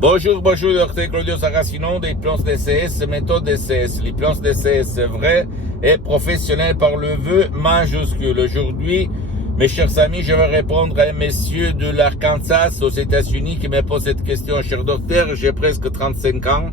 Bonjour, Dr Claudio Saracino de l'hypnose DCS, méthode DCS. L'hypnose DCS vrai et professionnel par le vœu majuscule. Aujourd'hui, mes chers amis, je vais répondre à un monsieur de l'Arkansas aux États-Unis qui me pose cette question. Cher docteur, j'ai presque 35 ans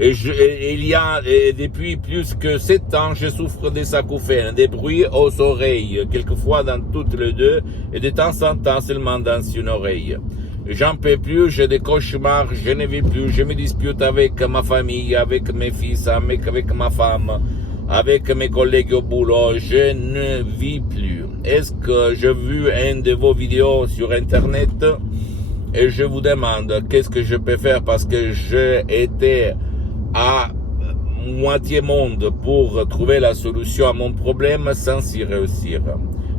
et depuis plus que 7 ans, je souffre des acouphènes, des bruits aux oreilles, quelquefois dans toutes les deux et de temps en temps seulement dans une oreille. J'en peux plus, j'ai des cauchemars, je ne vis plus, je me dispute avec ma famille, avec mes fils, avec ma femme, avec mes collègues au boulot, je ne vis plus. Est-ce que j'ai vu une de vos vidéos sur Internet et je vous demande qu'est-ce que je peux faire parce que j'ai été à moitié monde pour trouver la solution à mon problème sans y réussir.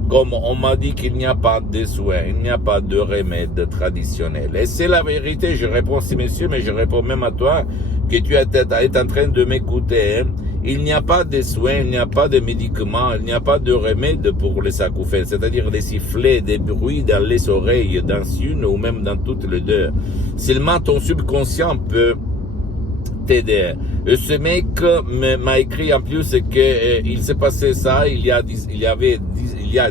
Comme on m'a dit qu'il n'y a pas de soins, il n'y a pas de remède traditionnel. Et c'est la vérité, je réponds à ces messieurs, mais je réponds même à toi, que tu es en train de m'écouter. Hein. Il n'y a pas de soins, il n'y a pas de médicaments, il n'y a pas de remède pour les acouphènes, c'est-à-dire des sifflets, des bruits dans les oreilles, dans une ou même dans toutes les deux. Seulement ton subconscient peut t'aider. Ce mec m'a écrit en plus que il s'est passé ça il y a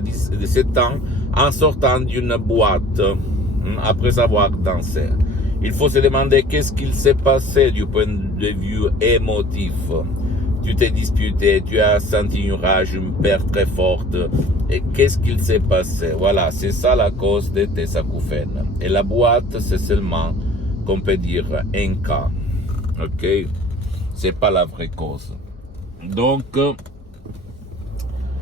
17 ans en sortant d'une boîte après avoir dansé. Il faut se demander qu'est-ce qu'il s'est passé du point de vue émotif. Tu t'es disputé, tu as senti une rage, une peur très forte. Et qu'est-ce qu'il s'est passé? Voilà, c'est ça la cause de tes acouphènes. Et la boîte, c'est seulement, qu'on peut dire, un cas. Ok, c'est pas la vraie cause. Donc,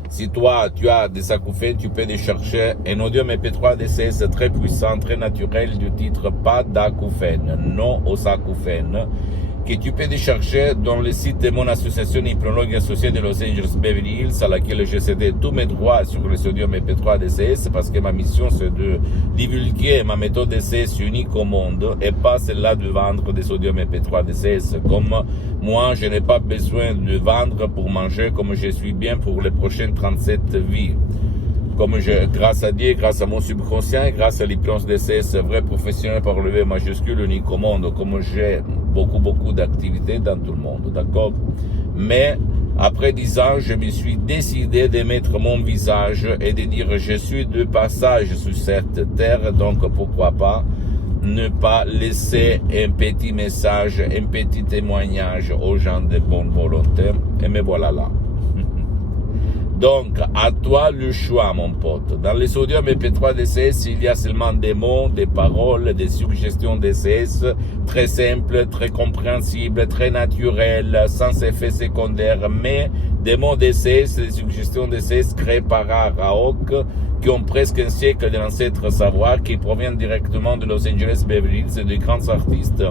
si toi, tu as des acouphènes, tu peux les chercher. Un audio MP3 DCS très puissant, très naturel, du titre Pas d'acouphènes, non aux acouphènes, que tu peux chercher dans le site de mon association hypnologue associée de Los Angeles Beverly Hills, à laquelle j'ai cédé tous mes droits sur les audios MP3 DCS, parce que ma mission c'est de divulguer ma méthode DCS unique au monde et pas celle-là de vendre des audios MP3 DCS. Comme moi, je n'ai pas besoin de vendre pour manger, comme je suis bien pour les prochaines 37 vies. Comme grâce à Dieu, grâce à mon subconscient, grâce à l'hypnose DCS vrai professionnel par le V majuscule unique au monde, comme j'ai beaucoup d'activités dans tout le monde, d'accord? Mais après 10 ans, je me suis décidé de mettre mon visage et de dire je suis de passage sur cette terre, donc pourquoi pas ne pas laisser un petit message, un petit témoignage aux gens de bonne volonté. Et me voilà là. Donc, à toi le choix, mon pote. Dans les audios MP3 DCS, il y a seulement des mots, des paroles, des suggestions DCS très simples, très compréhensibles, très naturelles, sans effet secondaire, mais des mots DCS, des suggestions DCS créées par Raok, qui ont presque un siècle d'ancêtre savoir, qui proviennent directement de Los Angeles Beverly Hills et de grands artistes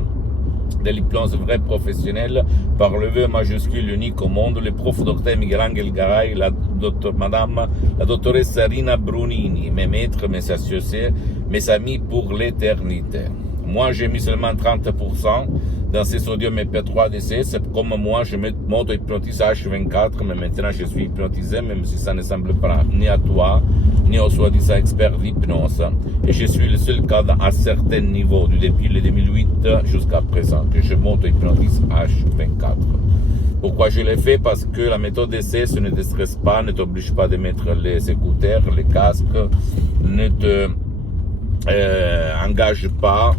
de l'hypnose vrai professionnelle par le vœu majuscule unique au monde, le prof docteur Miguel Angel Garay, la doctoresse Rina Brunini, mes maîtres, mes associés, mes amis pour l'éternité. Moi, j'ai mis seulement 30% dans ces sodium MP3 DCS. Comme moi, je m'auto-hypnotise H24, mais maintenant je suis hypnotisé, même si ça ne semble pas ni à toi, ni aux soi-disant experts d'hypnose. Et je suis le seul cas à certains niveaux, depuis le 2008 jusqu'à présent, que je m'auto-hypnotise H24. Pourquoi je l'ai fait? Parce que la méthode DCS ne te stresse pas, ne t'oblige pas de mettre les écouteurs, les casques, ne te engage pas.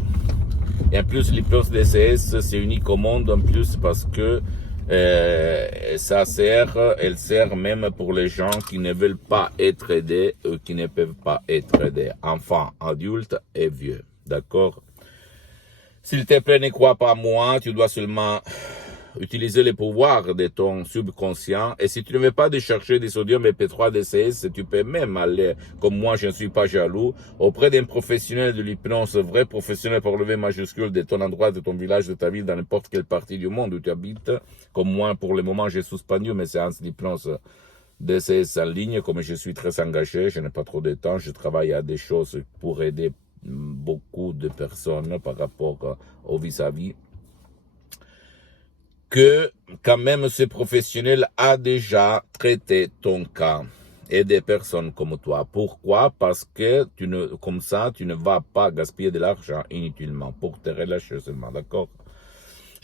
Et en plus, l'hypnose DCS, c'est unique au monde, en plus, parce que elle sert même pour les gens qui ne veulent pas être aidés ou qui ne peuvent pas être aidés. Enfants, adultes et vieux. D'accord? S'il te plaît, ne crois pas à moi, tu dois seulement utiliser les pouvoirs de ton subconscient. Et si tu ne veux pas de chercher des sodium MP3 DCS, tu peux même aller, comme moi je ne suis pas jaloux, auprès d'un professionnel de l'hypnose, vrai professionnel par le V majuscule de ton endroit, de ton village, de ta ville, dans n'importe quelle partie du monde où tu habites. Comme moi, pour le moment, j'ai suspendu mes séances d'hypnose DCS en ligne, comme je suis très engagé, je n'ai pas trop de temps, je travaille à des choses pour aider beaucoup de personnes par rapport au vis-à-vis. Que quand même ce professionnel a déjà traité ton cas. et des personnes comme toi. Pourquoi? Parce que comme ça, tu ne vas pas gaspiller de l'argent inutilement pour te relâcher seulement, d'accord?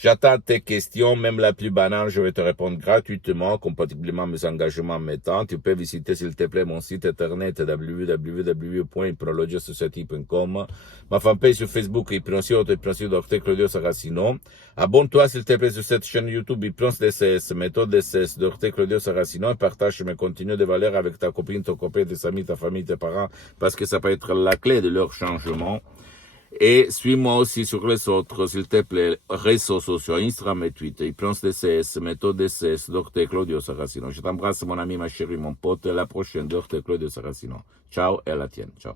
J'attends tes questions, même la plus banale, je vais te répondre gratuitement, compatiblement à mes engagements mettant. Tu peux visiter, s'il te plaît, mon site internet www.hypnologiasociety.com, ma fanpage sur Facebook, Hypnosie Dr. Claudio Saracino. Abonne-toi, s'il te plaît, sur cette chaîne YouTube, Hypnose DCS, méthode DCS, Dr. Claudio Saracino, et partage mes contenus de valeur avec ta copine, ton copain, tes amis, ta famille, tes parents, parce que ça peut être la clé de leur changement. Et suis-moi aussi sur les autres, s'il te plaît, réseaux sociaux, Instagram et Twitter, Hypnose DCS, méthode DCS, Dr. Claudio Saracino. Je t'embrasse, mon ami, ma chérie, mon pote. À la prochaine, Dr. Claudio Saracino. Ciao et à la tienne. Ciao.